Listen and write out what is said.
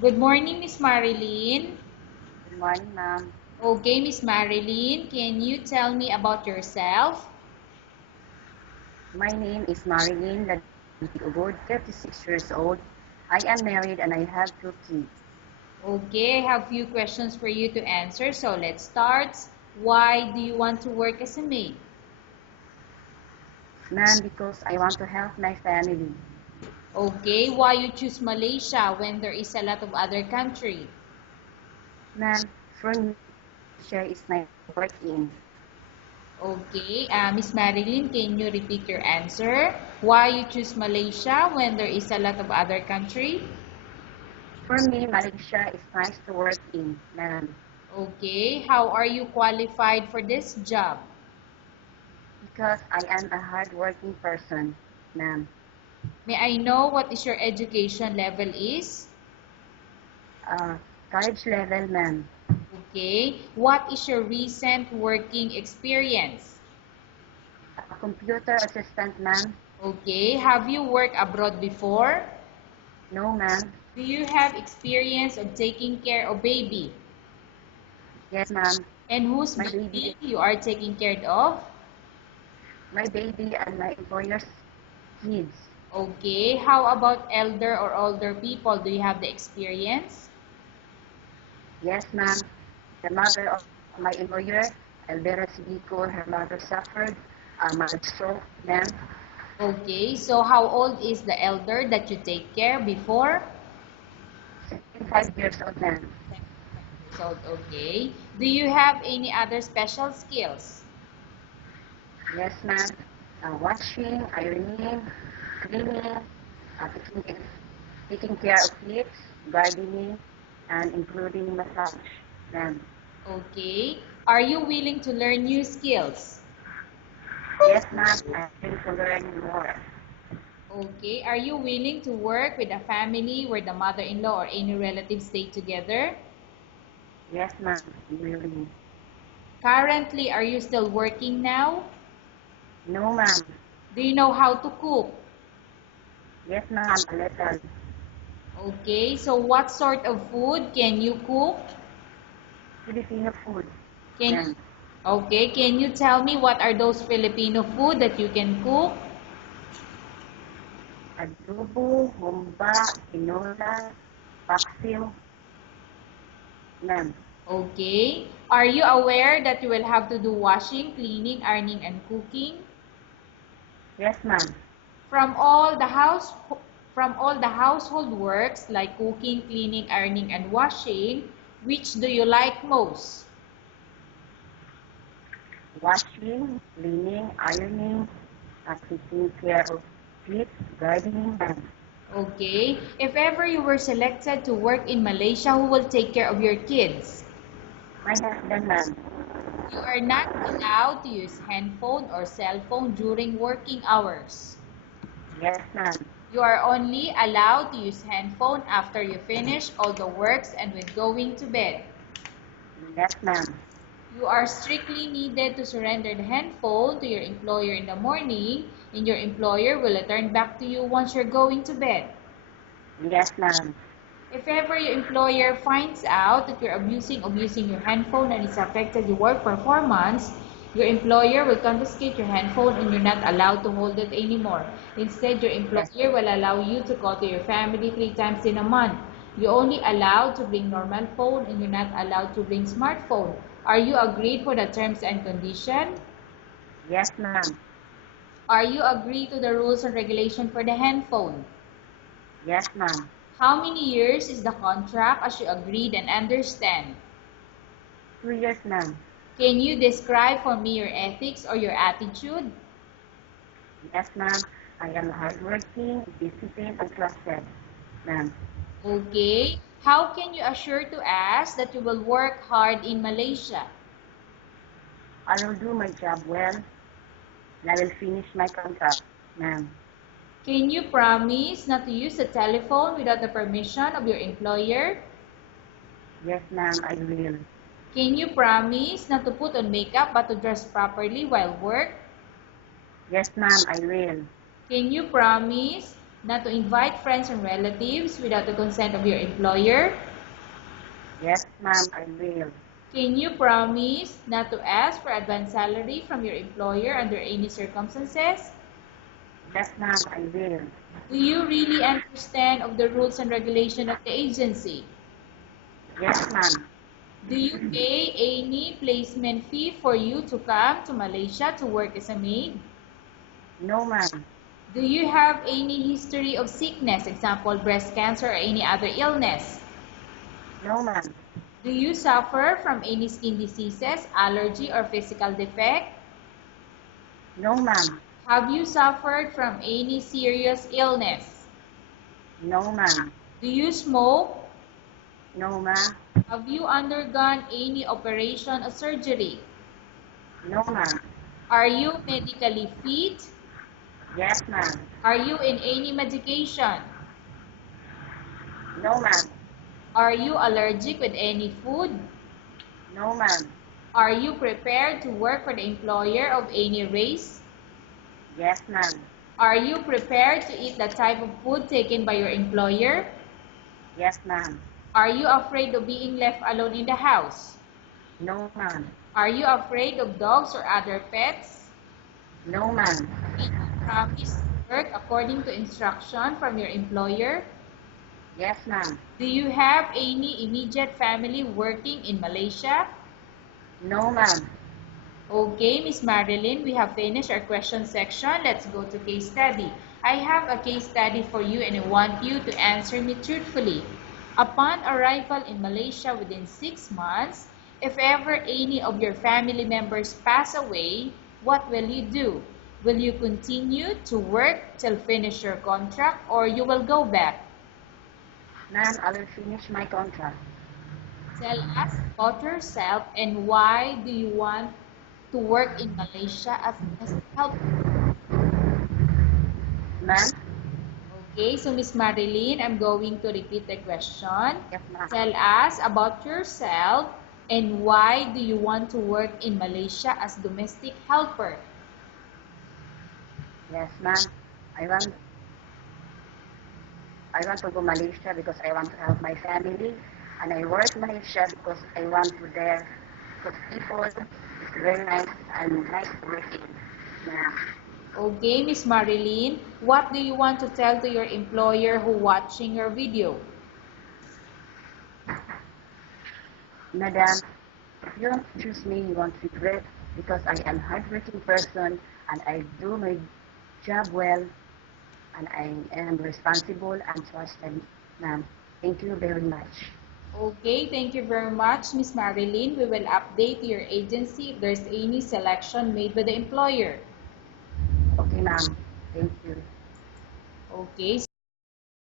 Good morning, Miss Marilyn. Good morning, ma'am. Okay, Miss Marilyn, can you tell me about yourself? My name is Marilyn Ladugod, 36 years old. I am married and I have 2 kids. Okay, I have few questions for you to answer. So let's start. Why do you want to work as a maid? Ma'am, because I want to help my family. Okay, why you choose Malaysia when there is a lot of other country? Ma'am, for me, share is nice to work in. Okay, Miss Marilyn, can you repeat your answer? Why you choose Malaysia when there is a lot of other country? For me, Malaysia is nice to work in, ma'am. Okay, how are you qualified for this job? Because I am a hardworking person, ma'am. May I know what is your education level is? Uh, College level, ma'am. Okay, what is your recent working experience? A computer assistant, ma'am. Okay, have you worked abroad before? No, ma'am. Do you have experience of taking care of baby? Yes, ma'am. And whose My baby, baby you are taking care of? my baby and my employer's kids. Okay, how about elder or older people? Do you have the experience? Yes, ma'am. The mother of my employer, Elvira Sidico, her mother suffered a mild stroke, ma'am. Okay, so how old is the elder that you take care before? 5 years old, ma'am. 5 years old, okay. Do you have any other special skills? Yes, ma'am. Washing, ironing, cleaning, taking care of kids, gardening, and including massage, ma'am. Okay. Are you willing to learn new skills? Yes, ma'am. I'm going to learn more. Okay. Are you willing to work with a family where the mother-in-law or any relatives stay together? Yes, ma'am. Really. Currently, are you still working now? No, ma'am. Do you know how to cook? Yes, ma'am. A little. Okay. So what sort of food can you cook? Filipino food, Can ma'am. Okay. Can you tell me what are those Filipino food that you can cook? Adobo, humba, tinola, paksiw, ma'am. Okay. Are you aware that you will have to do washing, cleaning, ironing, and cooking? Yes, ma'am. From all the house from all the household works like cooking, cleaning, ironing, and washing, which do you like most? Washing, cleaning, ironing, taking care of kids, gardening, ma'am. Okay. If ever you were selected to work in Malaysia, who will take care of your kids? My husband, ma'am. You are not allowed to use handphone or cell phone during working hours. Yes, ma'am. You are only allowed to use handphone after you finish all the works and when going to bed. Yes, ma'am. You are strictly needed to surrender the handphone to your employer in the morning, and your employer will return back to you once you're going to bed. Yes, ma'am. If ever your employer finds out that you're abusing of using your handphone and it's affected your work performance, your employer will confiscate your handphone and you're not allowed to hold it anymore. Instead, your Yes, employer will allow you to call to your family 3 times in a month. You're only allowed to bring normal phone and you're not allowed to bring smartphone. Are you agreed for the terms and condition? yes, ma'am. Are you agreed to the rules and regulation for the handphone? Yes, ma'am. How many years is the contract as you agreed and understand? 2 years, ma'am. Can you describe for me your ethics or your attitude? Yes, ma'am. I am hardworking, disciplined, and trusted, ma'am. Okay. How can you assure to us that you will work hard in Malaysia? I will do my job well, and I will finish my contract, ma'am. Can you promise not to use the telephone without the permission of your employer? Yes, ma'am, I will. Can you promise not to put on makeup but to dress properly while work? Yes, ma'am, I will. Can you promise Not to invite friends and relatives without the consent of your employer? Yes, ma'am, I will. Can you promise not to ask for advance salary from your employer under any circumstances? Yes, ma'am, I will. Do you really understand of the rules and regulation of the agency? Yes, ma'am. Do you pay any placement fee for you to come to Malaysia to work as a maid? No, ma'am. Do you have any history of sickness, example breast cancer or any other illness? No, ma'am. Do you suffer from any skin diseases, allergy or physical defect? No, ma'am. Have you suffered from any serious illness? No, ma'am. Do you smoke? No, ma'am. Have you undergone any operation or surgery? No, ma'am. Are you medically fit? Yes, ma'am. Are you in any medication? No, ma'am. Are you allergic with any food? No, ma'am. Are you prepared to work for the employer of any race? Yes, ma'am. Are you prepared to eat the type of food taken by your employer? Yes, ma'am. Are you afraid of being left alone in the house? No, ma'am. Are you afraid of dogs or other pets? No, ma'am. Can you promise to work according to instruction from your employer? Yes, ma'am. Do you have any immediate family working in Malaysia? No, ma'am. Okay, Miss Marilyn, we have finished our question section. Let's go to case study. I have a case study for you and I want you to answer me truthfully. Upon arrival in Malaysia within 6 months, if ever any of your family members pass away, what will you do? Will you continue to work till finish your contract or you will go back? Ma'am, I will finish my contract. Tell us about yourself and why do you want to work in Malaysia as domestic helper? Ma'am? Okay, so Miss Marilyn, I'm going to repeat the question. Yes, ma'am. Tell us about yourself and why do you want to work in Malaysia as domestic helper? Yes, ma'am. I want I want to go Malaysia because I want to help my family, and I work Malaysia because I want to there because people is very nice and nice working. Yeah. Okay, Miss Marilyn, what do you want to tell to your employer who watching your video? Madam, if you want to choose me, you won't regret because I am hardworking person and I do my job well and I am responsible and trusted, ma'am. Thank you very much. Okay, thank you very much, Miss Marilyn. We will update your agency if there's any selection made by the employer. Okay, ma'am. Thank you. Okay.